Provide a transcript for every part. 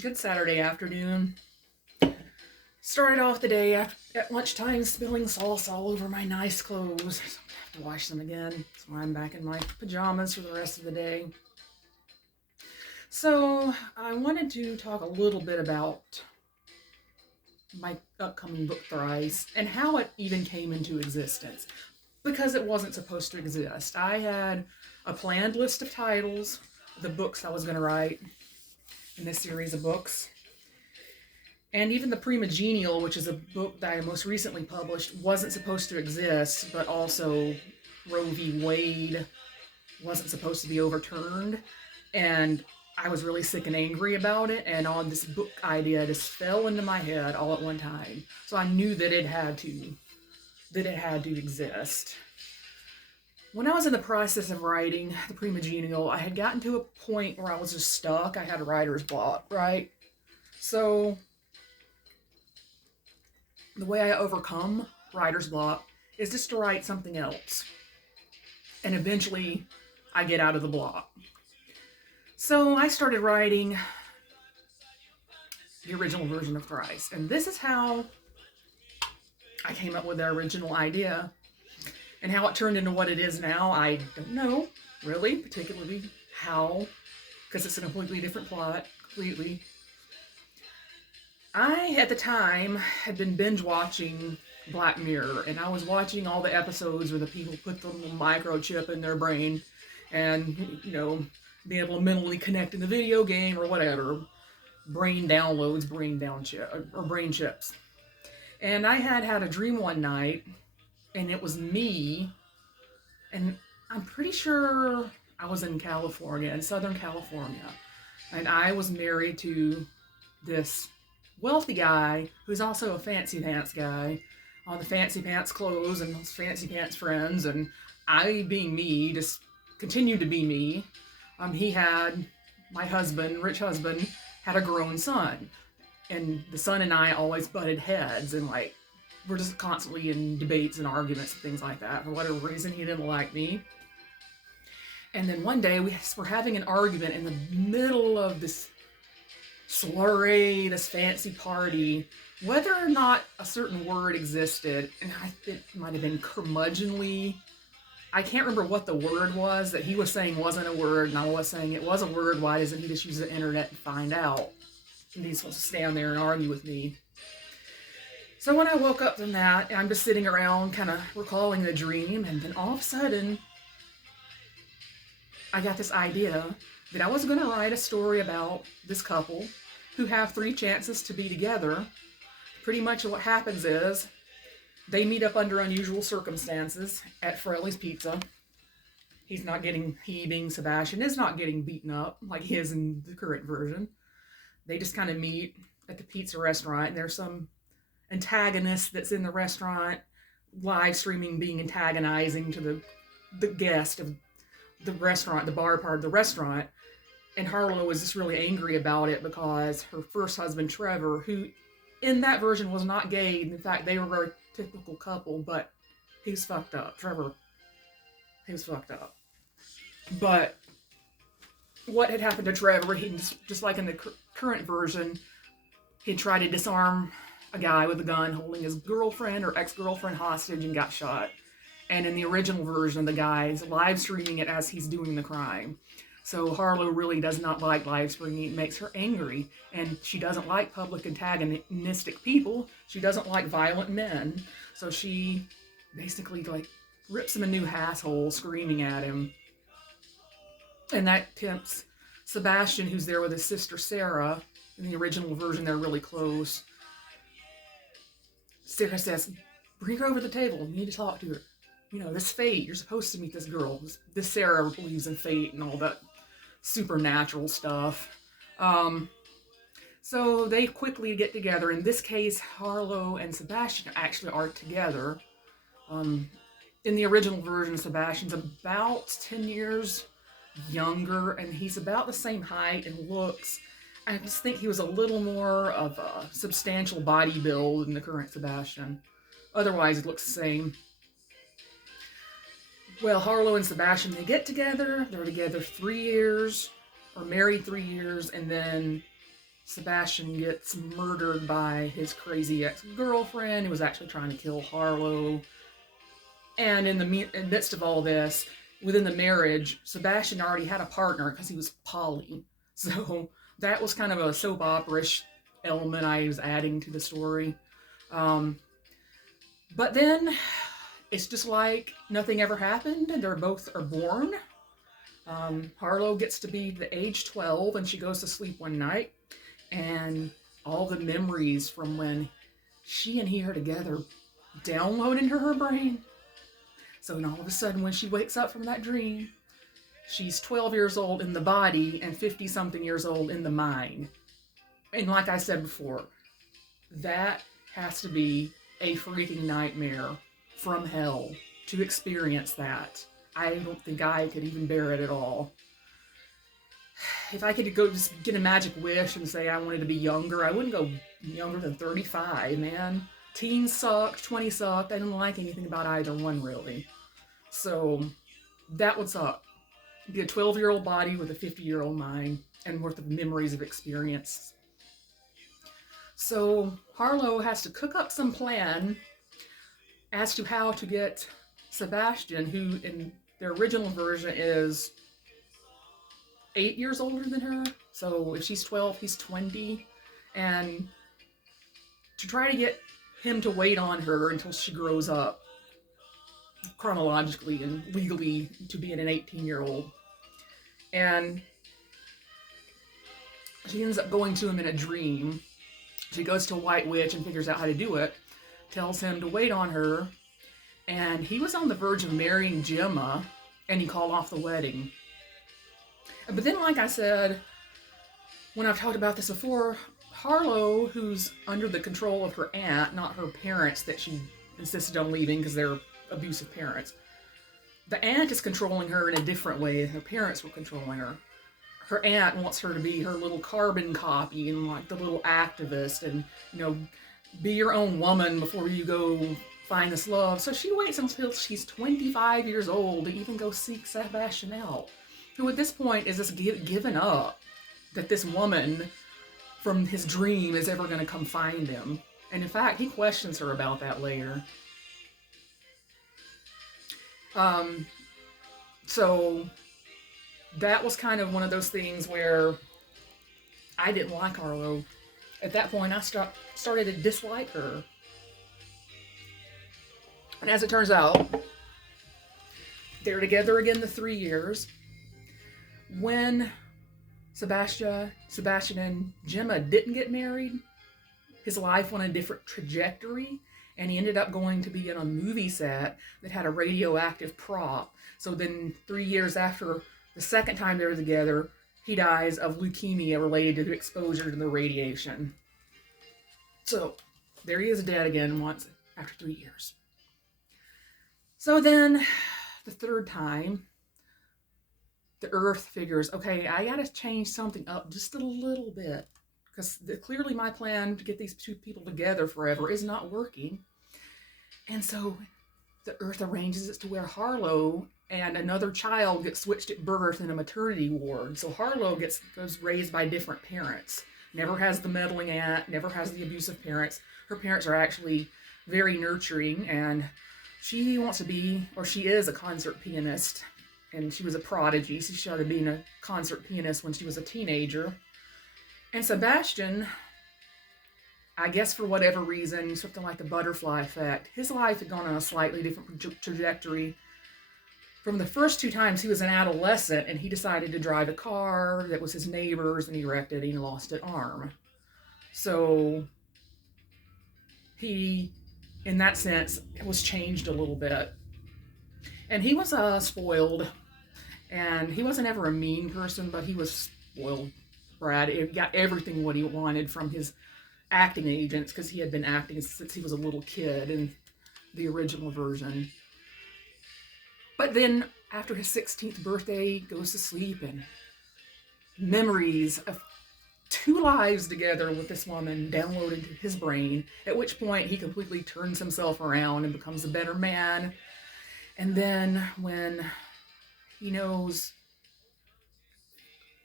Good Saturday afternoon. Started off the day at lunchtime spilling sauce all over my nice clothes. So I have to wash them again. So I'm back in my pajamas for the rest of the day. So I wanted to talk a little bit about my upcoming book Thrice and how it even came into existence. Because it wasn't supposed to exist. I had a planned list of titles, the books I was going to write in this series of books. And even the Primogenial, which is a book that I most recently published, wasn't supposed to exist, but also Roe v. Wade wasn't supposed to be overturned. And I was really sick and angry about it, and all this book idea just fell into my head all at one time. So I knew that it had to exist. When I was in the process of writing the Primogenial, I had gotten to a point where I was just stuck. I had a writer's block, right? So the way I overcome writer's block is just to write something else. And eventually I get out of the block. So I started writing the original version of Thrice. And this is how I came up with the original idea. And how it turned into what it is now, I don't know, really, particularly how, because it's a completely different plot, completely. I, at the time, had been binge watching Black Mirror, and I was watching all the episodes where the people put the little microchip in their brain and, be able to mentally connect in the video game or whatever. Brain downloads, brain chips. And I had a dream one night, and it was me, and I'm pretty sure I was in California, in Southern California, and I was married to this wealthy guy who's also a fancy pants guy on the fancy pants clothes and those fancy pants friends, and I, being me, just continued to be me. He had, my husband, rich husband, had a grown son, and the son and I always butted heads, and we're just constantly in debates and arguments and things like that. For whatever reason, he didn't like me. And then one day we were having an argument in the middle of this soiree, this fancy party, whether or not a certain word existed, and it might have been curmudgeonly. I can't remember what the word was that he was saying wasn't a word, and I was saying it was a word. Why doesn't he just use the internet and find out? And he's supposed to stand there and argue with me. So when I woke up from that, I'm just sitting around kind of recalling the dream, and then all of a sudden, I got this idea that I was going to write a story about this couple who have 3 chances to be together. Pretty much what happens is they meet up under unusual circumstances at Frelli's Pizza. He being Sebastian, is not getting beaten up like he is in the current version. They just kind of meet at the pizza restaurant, and there's some antagonist that's in the restaurant live streaming, being antagonizing to the guest of the restaurant, the bar part of the restaurant. And Harlow was just really angry about it because her first husband, Trevor, who in that version was not gay, in fact, they were a very typical couple, but he was fucked up. Trevor, he was fucked up. But what had happened to Trevor, he just like in the current version, he tried to disarm a guy with a gun holding his girlfriend or ex-girlfriend hostage and got shot. And in the original version, the guy's live streaming it as he's doing the crime. So Harlow really does not like live streaming. It makes her angry. And she doesn't like public antagonistic people. She doesn't like violent men. So she basically rips him a new asshole, screaming at him. And that tempts Sebastian, who's there with his sister Sarah. In the original version, they're really close. Sarah says, bring her over to the table. We need to talk to her. This fate. You're supposed to meet this girl. This Sarah believes in fate and all that supernatural stuff. So they quickly get together. In this case, Harlow and Sebastian actually are together. In the original version, Sebastian's about 10 years younger, and he's about the same height and looks. I just think he was a little more of a substantial body build than the current Sebastian. Otherwise, it looks the same. Well, Harlow and Sebastian, they get together. They're together 3 years, or married 3 years, and then Sebastian gets murdered by his crazy ex-girlfriend who was actually trying to kill Harlow. And in the midst of all this, within the marriage, Sebastian already had a partner because he was poly. So that was kind of a soap opera-ish element I was adding to the story. Um, but then it's just like nothing ever happened, and they're both are born. Harlow gets to be the age 12, and she goes to sleep one night, and all the memories from when she and he are together download into her brain. So then all of a sudden, when she wakes up from that dream, she's 12 years old in the body and 50-something years old in the mind. And like I said before, that has to be a freaking nightmare from hell to experience that. I don't think I could even bear it at all. If I could go just get a magic wish and say I wanted to be younger, I wouldn't go younger than 35, man. Teens sucked, 20 sucked. I didn't like anything about either one, really. So that would suck. Be a 12-year-old body with a 50-year-old mind and worth of memories of experience. So Harlow has to cook up some plan as to how to get Sebastian, who in their original version is 8 years older than her. So if she's 12, he's 20. And to try to get him to wait on her until she grows up, chronologically and legally, to being an 18-year-old. And she ends up going to him in a dream. She goes to a white witch and figures out how to do it, tells him to wait on her, and he was on the verge of marrying Gemma, and he called off the wedding. But then, like I said, when I've talked about this before, Harlow, who's under the control of her aunt, not her parents that she insisted on leaving because they're abusive parents, the aunt is controlling her in a different way than her parents were controlling her. Her aunt wants her to be her little carbon copy and like the little activist and, be your own woman before you go find this love. So she waits until she's 25 years old to even go seek Sebastian out, who at this point is just given up that this woman from his dream is ever going to come find him. And in fact, he questions her about that later. So that was kind of one of those things where I didn't like Harlow. At that point, I started to dislike her. And as it turns out, they're together again the 3 years. When Sebastian and Gemma didn't get married, his life went a different trajectory, and he ended up going to be in a movie set that had a radioactive prop. So then 3 years after the second time they were together, he dies of leukemia related to exposure to the radiation. So there he is dead again once after 3 years. So then the third time, the Earth figures, okay, I gotta change something up just a little bit, because clearly my plan to get these two people together forever is not working. And so the Earth arranges it to where Harlow and another child get switched at birth in a maternity ward. So Harlow goes raised by different parents. Never has the meddling aunt, never has the abusive parents. Her parents are actually very nurturing, and she wants to be, or she is, a concert pianist. And she was a prodigy, so she started being a concert pianist when she was a teenager. And Sebastian, I guess for whatever reason, something like the butterfly effect, his life had gone on a slightly different trajectory. From the first two times, he was an adolescent, and he decided to drive a car that was his neighbor's, and he wrecked it, and he lost an arm. So he, in that sense, was changed a little bit. And he was spoiled, and he wasn't ever a mean person, but he was spoiled brat. He got everything what he wanted from his acting agents, because he had been acting since he was a little kid in the original version. But then, after his 16th birthday, he goes to sleep, and memories of 2 lives together with this woman download into his brain, at which point he completely turns himself around and becomes a better man. And then when he knows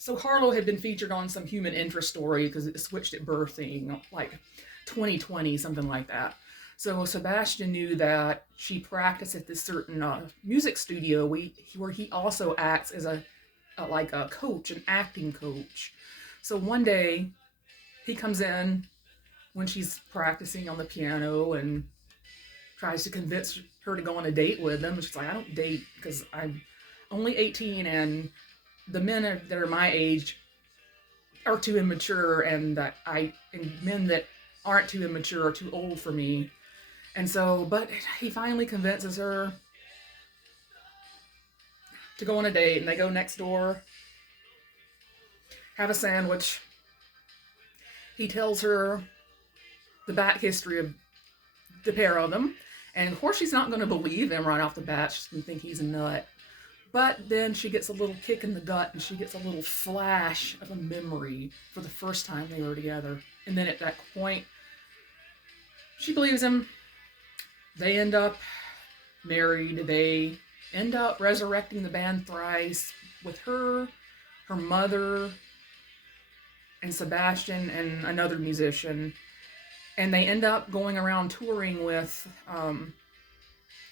So Harlow had been featured on some human interest story because it switched at birthing, like 2020, something like that. So Sebastian knew that she practiced at this certain music studio where he also acts as like a coach, an acting coach. So one day he comes in when she's practicing on the piano and tries to convince her to go on a date with him. And she's like, I don't date because I'm only 18 and the that are my age are too immature, and men that aren't too immature are too old for me. And so, but he finally convinces her to go on a date, and they go next door, have a sandwich. He tells her the back history of the pair of them, and of course she's not going to believe him right off the bat. She's going to think he's a nut. But then she gets a little kick in the gut, and she gets a little flash of a memory for the first time they were together. And then at that point, she believes him. They end up married. They end up resurrecting the band Thrice with her mother, and Sebastian, and another musician. And they end up going around touring with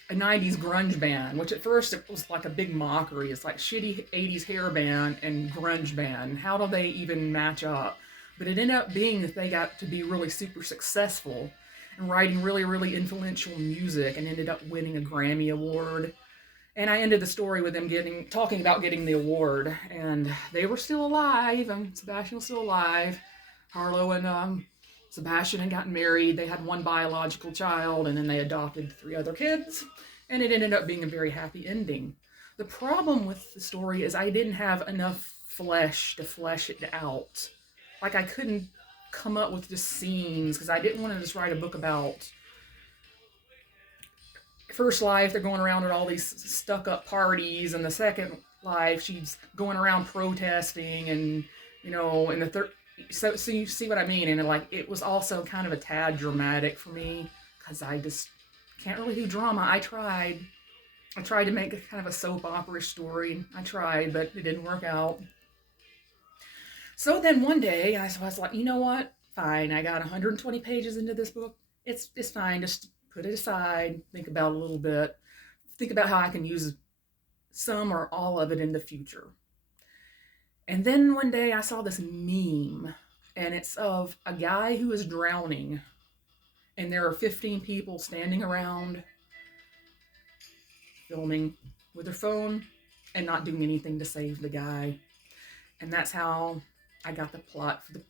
a 90s grunge band, which at first it was like a big mockery. It's like shitty 80s hair band and grunge band. How do they even match up? But it ended up being that they got to be really super successful and writing really, really influential music, and ended up winning a Grammy Award. And I ended the story with them talking about getting the award, and they were still alive, and Sebastian was still alive. Harlow and Sebastian had gotten married. They had one biological child, and then they adopted 3 other kids, and it ended up being a very happy ending. The problem with the story is I didn't have enough flesh to flesh it out. Like, I couldn't come up with just scenes, because I didn't want to just write a book about first life, they're going around at all these stuck-up parties, and the second life, she's going around protesting, and, in the third... So you see what I mean? And it was also kind of a tad dramatic for me, because I just can't really do drama. I tried to make a kind of a soap opera-ish story. I tried, but it didn't work out. So then one day, I was like, you know what? Fine, I got 120 pages into this book. It's fine, just put it aside, think about it a little bit, think about how I can use some or all of it in the future. And then one day I saw this meme, and it's of a guy who is drowning, and there are 15 people standing around filming with their phone and not doing anything to save the guy. And that's how I got the plot for the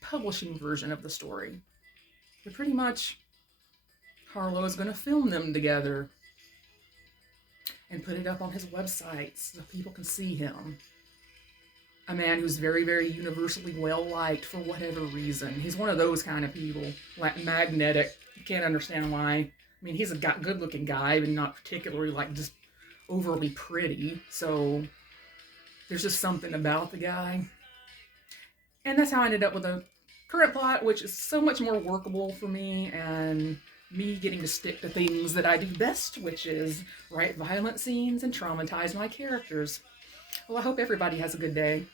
publishing version of the story. But pretty much, Harlow is going to film them together and put it up on his website so people can see him. A man who's very, very universally well-liked for whatever reason. He's one of those kind of people, like magnetic. You can't understand why. I mean, he's a good-looking guy, but not particularly, just overly pretty. So there's just something about the guy. And that's how I ended up with the current plot, which is so much more workable for me, and me getting to stick to things that I do best, which is write violent scenes and traumatize my characters. Well, I hope everybody has a good day.